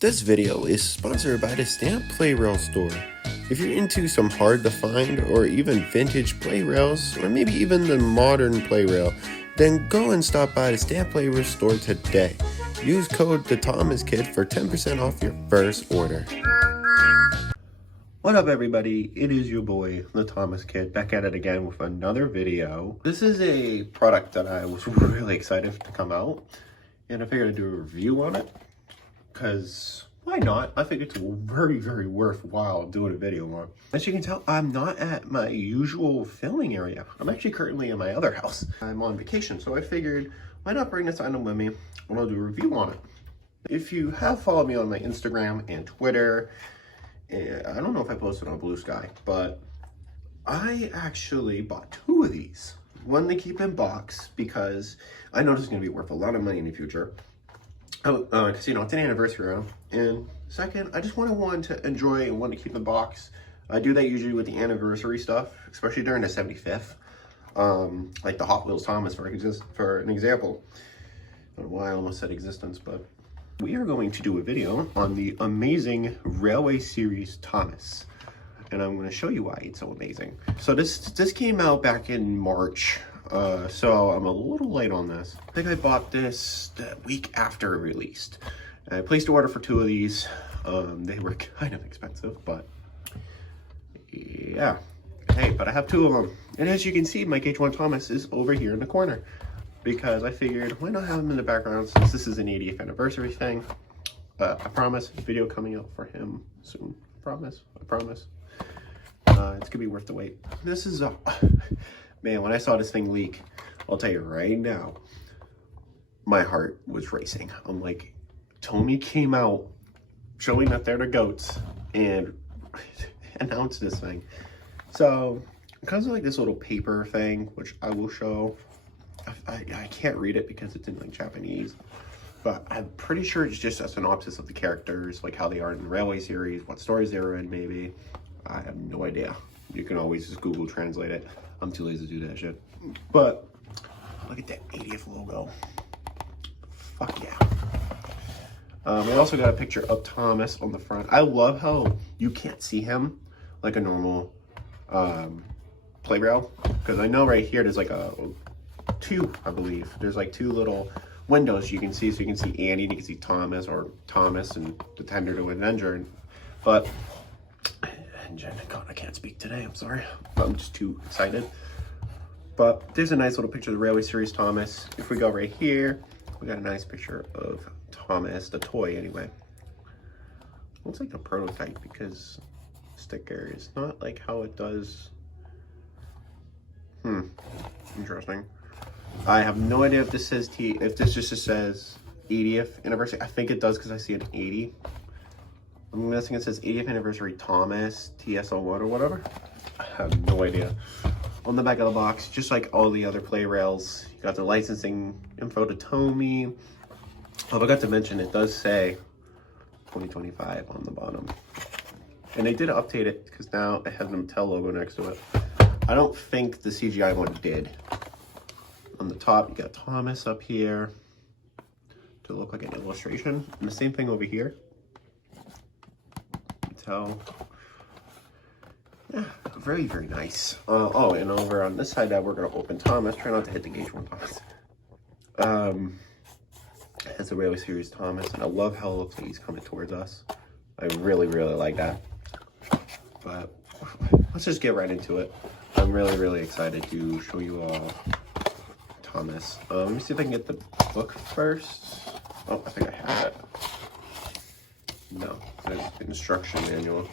This video is sponsored by the Stamp Plarail store. If you're into some hard to find or even vintage Plarails, or maybe even the modern Plarail, then go and stop by the Stamp Plarail store today. Use code TOMYKID for 10% off your first order. What up everybody, it is your boy, the Thomas Kid, back at it again with another video. This is a product that I was really excited to come out, and I figured I'd do a review on it. Because why not? I think it's very worthwhile doing a video on. As you can tell, I'm not at my usual filming area. I'm actually currently in my other house. I'm on vacation, so I figured why not bring this item with me and I'll do a review on it. If you have followed me on my Instagram and Twitter, I don't know if I posted on Blue Sky, but I actually bought two of these. One to keep in box because I know this is going to be worth a lot of money in the future. Because, you know, it's an anniversary round. And second, I just wanted one to enjoy and one to keep in box. I do that usually with the anniversary stuff, especially during the 75th. Like the Hot Wheels Thomas, for an example. I don't know why I almost said existence, but we are going to do a video on the amazing Railway Series Thomas. And I'm going to show you why it's so amazing. So this came out back in March. So I'm a little late on this. I think I bought this the week after it released. I placed an order for two of these. They were kind of expensive, but yeah. Hey, but I have two of them. And as you can see, Mike H1 Thomas is over here in the corner because I figured why not have him in the background since this is an 80th anniversary thing. I promise, video coming out for him soon. I promise. It's gonna be worth the wait. This is a... Man, when I saw this thing leak, I'll tell you right now, my heart was racing. I'm like, TOMY came out showing that they're the goats and announced this thing. So, it comes with like this little paper thing, which I will show. I can't read it because it's in like Japanese, but I'm pretty sure it's just a synopsis of the characters, like how they are in the Railway series, what stories they were in maybe. I have no idea. You can always just Google translate it. I'm too lazy to do that shit. But look at that 80th logo. Fuck yeah. We also got a picture of Thomas on the front. I love how you can't see him like a normal Plarail. Because I know right here there's like two, I believe. There's like two little windows you can see. So you can see Annie and you can see Thomas, or Thomas and the tender to an engine. But God, I can't speak today, I'm sorry. I'm just too excited. But there's a nice little picture of the Railway Series Thomas. If we go right here, we got a nice picture of Thomas, the toy anyway. Looks like a prototype because sticker is not like how it does. Interesting. I have no idea if this says if this just says 80th anniversary. I think it does because I see an 80. I'm guessing it says 80th anniversary Thomas, TSO1 or whatever. I have no idea. On the back of the box, just like all the other Plarails, you got the licensing info to TOMY. Oh, I forgot to mention, it does say 2025 on the bottom. And they did update it because now it has the Mattel logo next to it. I don't think the CGI one did. On the top, you got Thomas up here to look like an illustration. And the same thing over here. Yeah, very nice. Oh, and over on this side that we're gonna open Thomas. Try not to hit the gauge one, Thomas. It's a Railway Series Thomas, and I love how it looks like he's coming towards us. I really like that. But let's just get right into it. I'm really excited to show you Thomas. Let me see if I can get the book first. Oh, I think I have it. No, there's the instruction manual.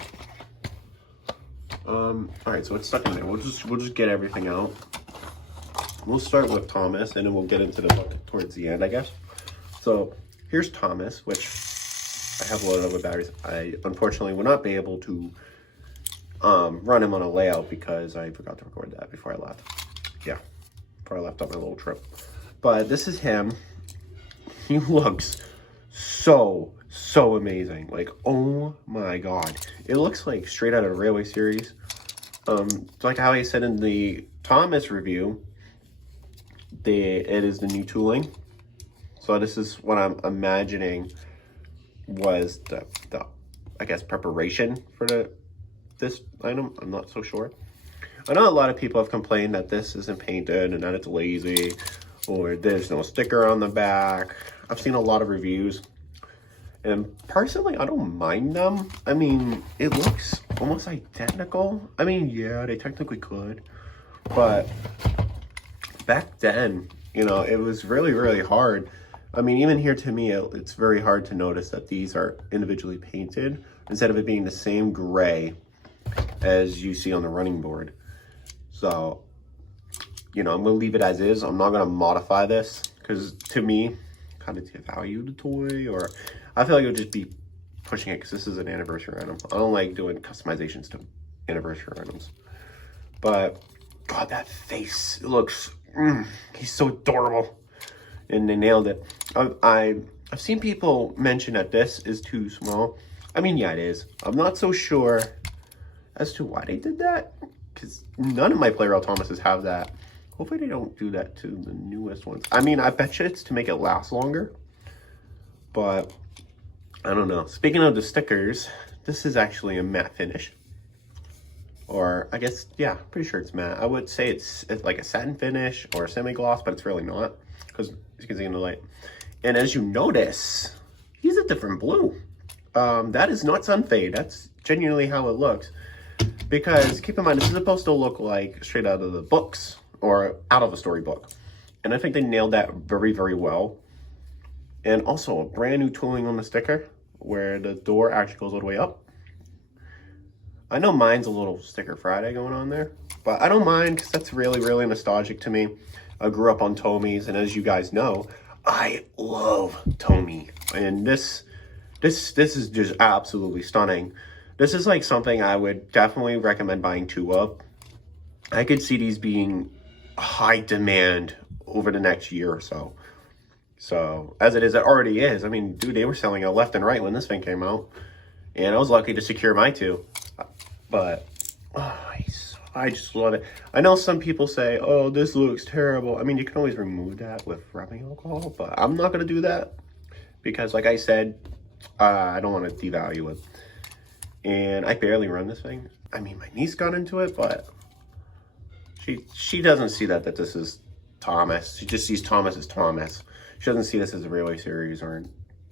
All right, so it's stuck in there. We'll just get everything out. We'll start with Thomas, and then we'll get into the book towards the end, I guess. So here's Thomas, which I have loaded up with batteries. I unfortunately will not be able to run him on a layout because I forgot to record that before I left. Yeah, before I left on my little trip. But this is him. He looks so amazing. Like, oh my god, it looks like straight out of a Railway series. Like how I said in the Thomas review, it is the new tooling. So this is what I'm imagining was the I guess preparation for this item. I'm not so sure. I know a lot of people have complained that this isn't painted and that it's lazy, or there's no sticker on the back. I've seen a lot of reviews, and personally, I don't mind them. I mean, it looks almost identical. I mean, yeah, they technically could, but back then, you know, it was really, really hard. I mean, even here to me, it's very hard to notice that these are individually painted instead of it being the same gray as you see on the running board. So, you know, I'm going to leave it as is. I'm not going to modify this because to me, kind of devalue the toy, or I feel like it would just be pushing it because this is an anniversary item. I don't like doing customizations to anniversary items. But, God, that face, it looks, he's so adorable. And they nailed it. I've seen people mention that this is too small. I mean, yeah, it is. I'm not so sure as to why they did that, because none of my Plarail Thomases have that. Hopefully they don't do that to the newest ones. I mean, I bet you it's to make it last longer, but I don't know. Speaking of the stickers, this is actually a matte finish. Or I guess, yeah, pretty sure it's matte. I would say it's like a satin finish or a semi-gloss, but it's really not, because as you can see in the light. And as you notice, he's a different blue. That is not Sunfade. That's genuinely how it looks. Because keep in mind, this is supposed to look like straight out of the books or out of a storybook. And I think they nailed that very, very well. And also a brand new tooling on the sticker where the door actually goes all the way up. I know mine's a little Sticker Friday going on there, but I don't mind because that's really, really nostalgic to me. I grew up on TOMYs, and as you guys know, I love TOMY. And this is just absolutely stunning. This is like something I would definitely recommend buying 2 of. I could see these being high demand over the next year or so. So, as it is, it already is. I mean, dude, they were selling it left and right when this thing came out. And I was lucky to secure my 2. But, oh, I just love it. I know some people say, oh, this looks terrible. I mean, you can always remove that with rubbing alcohol, but I'm not going to do that. Because, like I said, I don't want to devalue it. And I barely run this thing. I mean, my niece got into it, but she doesn't see that this is Thomas. She just sees Thomas as Thomas. She doesn't see this as a Railway Series or,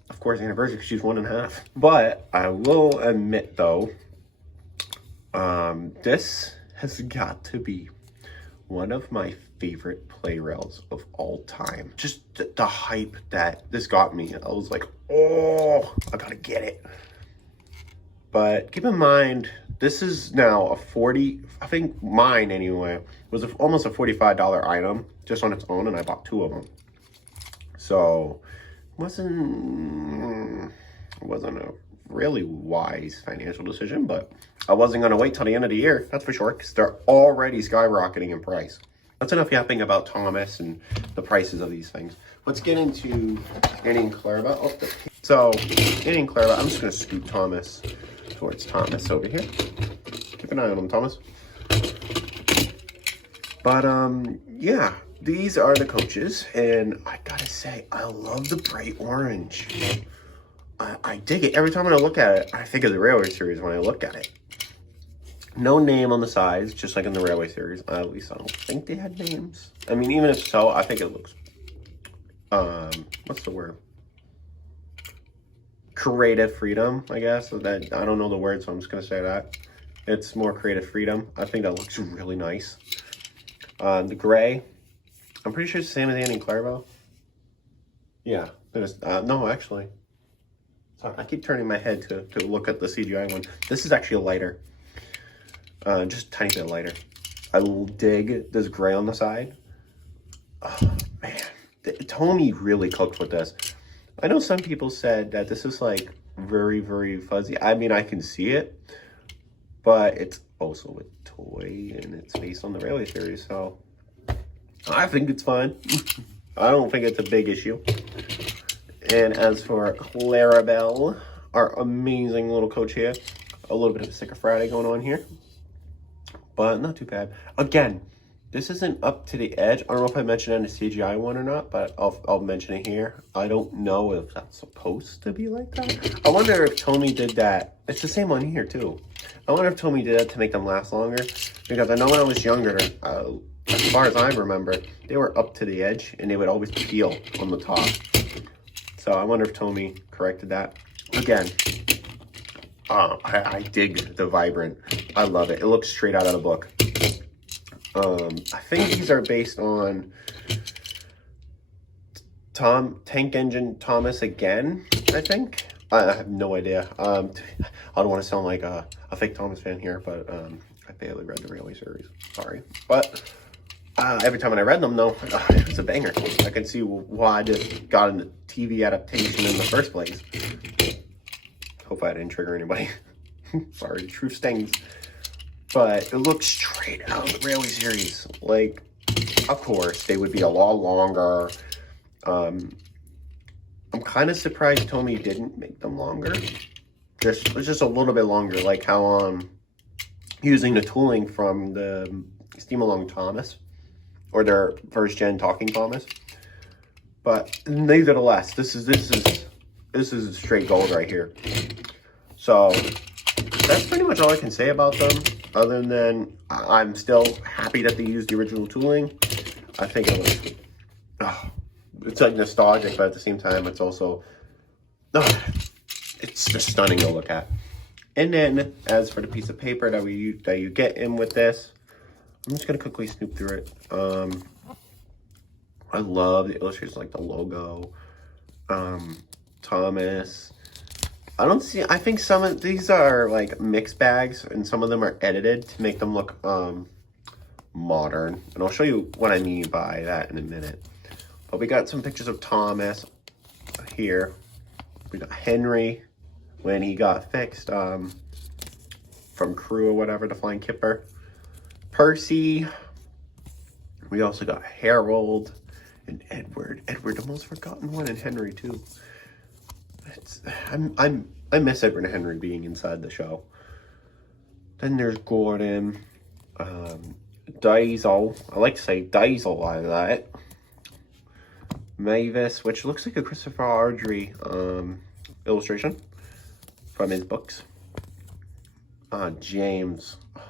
of course, anniversary, because she's 1.5. But I will admit, though, this has got to be one of my favorite Plarails of all time. Just the hype that this got me. I was like, oh, I gotta get it. But keep in mind, this is now a 40, I think mine anyway, was almost a $45 item just on its own, and I bought 2 of them. So it wasn't a really wise financial decision, but I wasn't going to wait till the end of the year, that's for sure, because they're already skyrocketing in price. That's enough yapping about Thomas and the prices of these things. Let's get into Annie and Clarabelle. Oh, so, Annie and Clarabelle, I'm just going to scoot Thomas towards Thomas over here. Keep an eye on him, Thomas. But, yeah, these are the coaches, and I gotta say, I love the bright orange. I dig it. Every time when I look at it, I think of the Railway Series when I look at it. No name on the sides, just like in the Railway Series. At least I don't think they had names. I mean, even if so, I think it looks, what's the word? Creative freedom, I guess. So that, I don't know the word, so I'm just going to say that. It's more creative freedom. I think that looks really nice. The gray, I'm pretty sure it's the same as Annie and Clarabelle. Yeah, there's, no, actually. Sorry, I keep turning my head to look at the CGI one. This is actually a lighter. Just a tiny bit lighter. I dig this gray on the side. Oh, man. TOMY really cooked with this. I know some people said that this is like very, very fuzzy. I mean, I can see it, but it's also a toy and it's based on the Railway Series, so I think it's fine. I don't think it's a big issue. And as for Clarabelle, our amazing little coach here, a little bit of a Sticker Friday going on here, but not too bad. Again, This isn't up to the edge. I don't know if I mentioned it in the CGI one or not, but I'll mention it here. I don't know if that's supposed to be like that. I wonder if TOMY did that. It's the same on here too. I wonder if TOMY did that to make them last longer, because I know when I was younger, as far as I remember, they were up to the edge and they would always peel on the top. So I wonder if TOMY corrected that. Again, I dig the Vibrant. I love it. It looks straight out of the book. I think these are based on Tank Engine Thomas again, I think. I have no idea. I don't want to sound like a fake Thomas fan here, but I barely read the Railway series. Sorry. But every time when I read them, though, it was a banger. I can see why this got into TV adaptation in the first place. Hope I didn't trigger anybody. Sorry, truth stings. But it looks straight out of the Railway series. Like, of course, they would be a lot longer. I'm kind of surprised TOMY didn't make them longer. Just a little bit longer, like how using the tooling from the Steam Along Thomas, or their first gen Talking Thomas. But nevertheless, this is straight gold right here. So that's pretty much all I can say about them. Other than I'm still happy that they used the original tooling. I think it was, it's like nostalgic, but at the same time, it's also, it's just stunning to look at. And then, as for the piece of paper that you get in with this, I'm just gonna quickly snoop through it. I love the illustrations, like the logo, Thomas. I think some of these are like mixed bags, and some of them are edited to make them look modern. And I'll show you what I mean by that in a minute. But we got some pictures of Thomas here. We got Henry when he got fixed from Crew or whatever, the Flying Kipper. Percy. We also got Harold and Edward. Edward, the most forgotten one, and Henry too. I miss Edward and Henry being inside the show. Then there's Gordon, Diesel. I like to say Diesel like that. Mavis, which looks like a Christopher Ardrey illustration from his books. James. Oh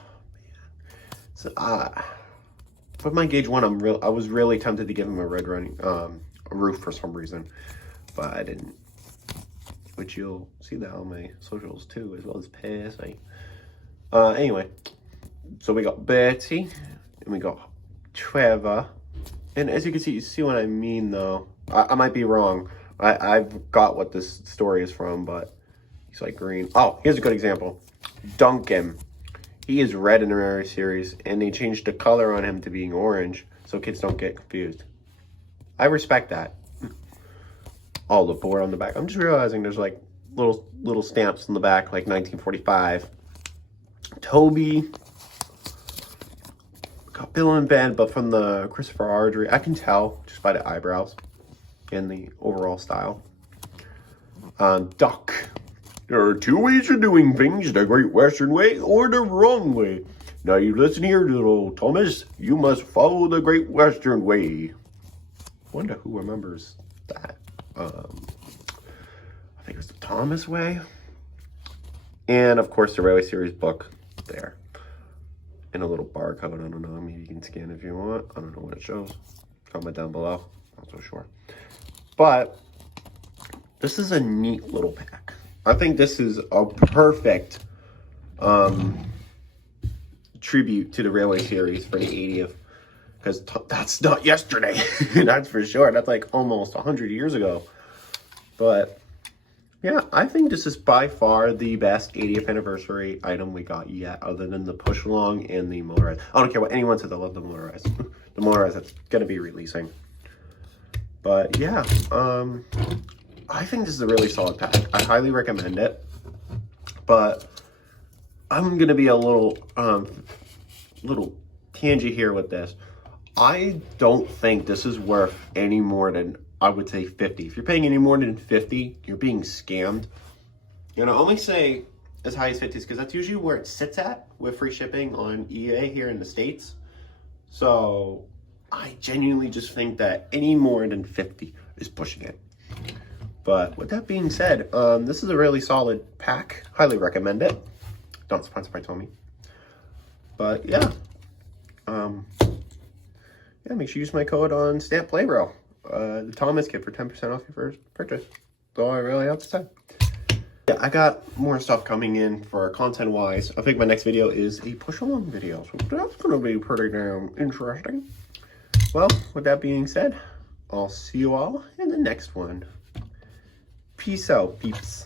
man. So with my Gauge 1, I was really tempted to give him a red running roof for some reason, but I didn't. Which you'll see that on my socials too, as well as PSA. Anyway, so we got Bertie, and we got Trevor. And as you can see, you see what I mean though. I might be wrong. I've got what this story is from, but he's like green. Oh, here's a good example. Duncan. He is red in the Rare series, and they changed the color on him to being orange, so kids don't get confused. I respect that. Oh, the board on the back. I'm just realizing there's like little stamps on the back, like 1945. Toby. Got Bill and Ben, but from the Christopher Ardrey. I can tell just by the eyebrows and the overall style. Duck. There are two ways of doing things, the Great Western Way or the wrong way. Now you listen here, little Thomas. You must follow the Great Western Way. Wonder who remembers that. I think it was the Thomas Way. And of course the Railway series book there. And a little barcode. I don't know, maybe you can scan if you want. I don't know what it shows. Comment down below. Not so sure. But this is a neat little pack. I think this is a perfect tribute to the Railway series for the 80th. Because that's not yesterday. That's for sure. That's like almost 100 years ago. But yeah, I think this is by far the best 80th anniversary item we got yet, other than the push along and the motorized. I don't care what anyone says, I love the motorized. The motorized that's gonna be releasing. But yeah, I think this is a really solid pack. I highly recommend it. But I'm gonna be a little tangent here with this. I don't think this is worth any more than, I would say, 50. If you're paying any more than 50, you're being scammed. And I only say as high as 50 because that's usually where it sits at with free shipping on EA here in the States. So I genuinely just think that any more than 50 is pushing it. But with that being said, this is a really solid pack. Highly recommend it. Not sponsored by TOMY. But yeah. Yeah, make sure you use my code on Stamp Plarail, the Thomas kit, for 10% off your first purchase. That's all I really have to say. Yeah, I got more stuff coming in for content-wise. I think my next video is a push-along video, so that's going to be pretty damn interesting. Well, with that being said, I'll see you all in the next one. Peace out, peeps.